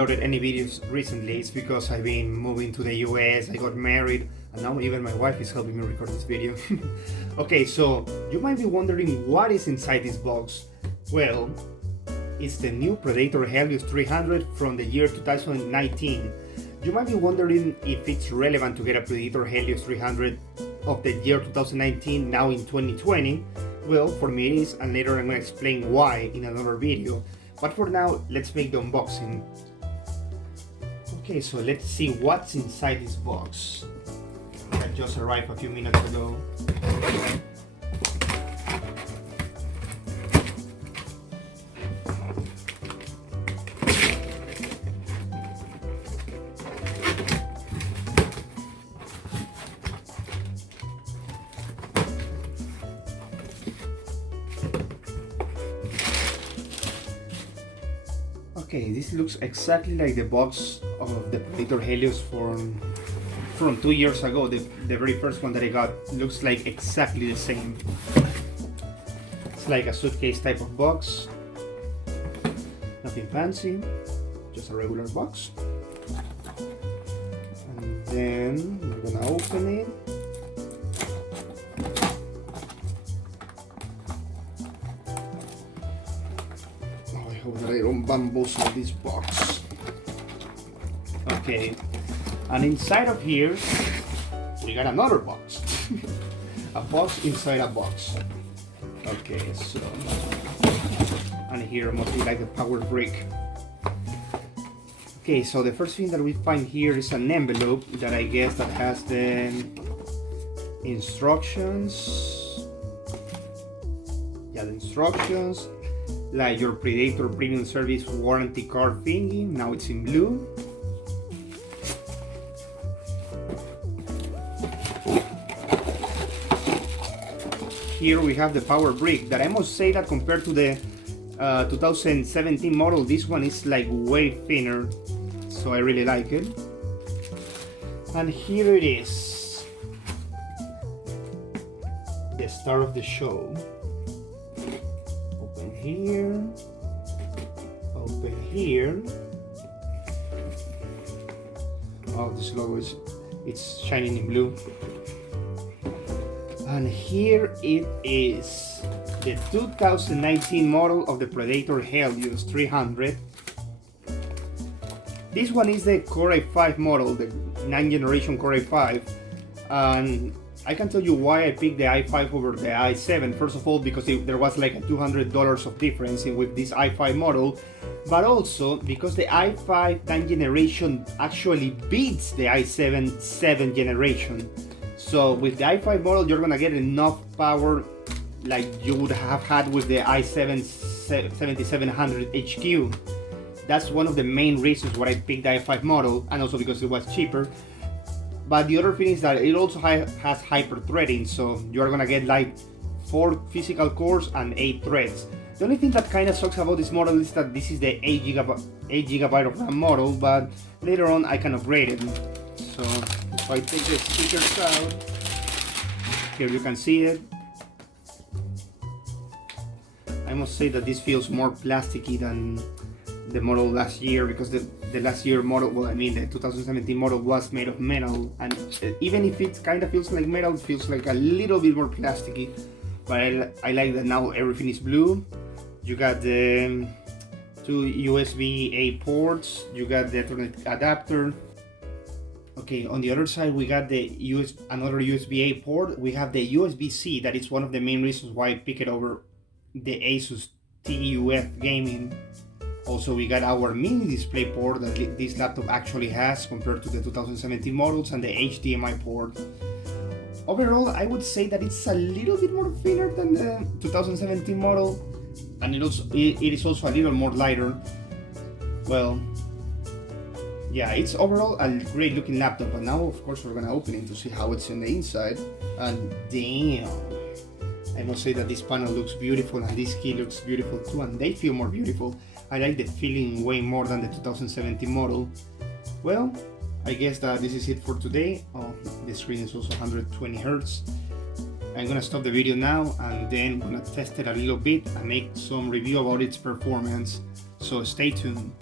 Uploaded any videos recently. It's because I've been moving to the US, I got married, and now even my wife is helping me record this video. Okay, so you might be wondering what is inside this box. Well, it's the new Predator Helios 300 from the year 2019. You might be wondering if it's relevant to get a Predator Helios 300 of the year 2019 now in 2020. Well, for me it is, and later I'm going to explain why in another video. But for now, let's make the unboxing. Okay, so let's see what's inside this box. That just arrived a few minutes ago. Okay, this looks exactly like the box of the Predator Helios from 2 years ago. The very first one that I got looks like exactly the same. It's like a suitcase type of box. Nothing fancy, just a regular box. And then we're gonna open it. I hope that I don't bamboozle this box. Okay, and inside of here we got another box. A box inside a box. Okay, so, and here must be like a power brick. Okay, so the first thing that we find here is an envelope that I guess that has the instructions. Yeah, the instructions. Like your Predator Premium Service warranty card thingy. Now it's in blue. Here we have the power brick that I must say that compared to the 2017 model, this one is like way thinner, so I really like it. And here it is, the star of the show. Open here, open here. Oh, this logo it's shining in blue. And here it is, the 2019 model of the Predator Helios 300. This one is the Core i5 model, the 9th generation Core i5. And I can tell you why I picked the i5 over the i7. First of all, because there was like a $200 of difference with this i5 model, but also because the i5 9th generation actually beats the i7 7th generation. So with the i5 model, you're gonna get enough power like you would have had with the i7-7700HQ. That's one of the main reasons why I picked the i5 model, and also because it was cheaper. But the other thing is that it also has hyper-threading, so you're gonna get like 4 physical cores and 8 threads. The only thing that kind of sucks about this model is that this is the 8 GB of RAM model, but later on I can upgrade it. So if I take the stickers out, here you can see it. I must say that this feels more plasticky than the model last year, because the last year model, well, I mean the 2017 model was made of metal, and even if it kind of feels like metal, it feels like a little bit more plasticky. But I like that now everything is blue. You got the 2 USB-A ports, you got the Ethernet adapter. Okay, on the other side we got the another USB-A port. We have the USB-C, that is one of the main reasons why I pick it over the Asus TUF Gaming. Also, we got our mini display port that this laptop actually has compared to the 2017 models, and the HDMI port. Overall, I would say that it's a little bit more thinner than the 2017 model, and it is also a little more lighter. Well, yeah, it's overall a great looking laptop, but now of course we're gonna open it to see how it's in the inside. And damn, I must say that this panel looks beautiful, and this key looks beautiful too, and they feel more beautiful. I like the feeling way more than the 2017 model. Well, I guess that this is it for today. Oh, the screen is also 120 Hz. I'm gonna stop the video now, and then I'm gonna test it a little bit and make some review about its performance. So stay tuned.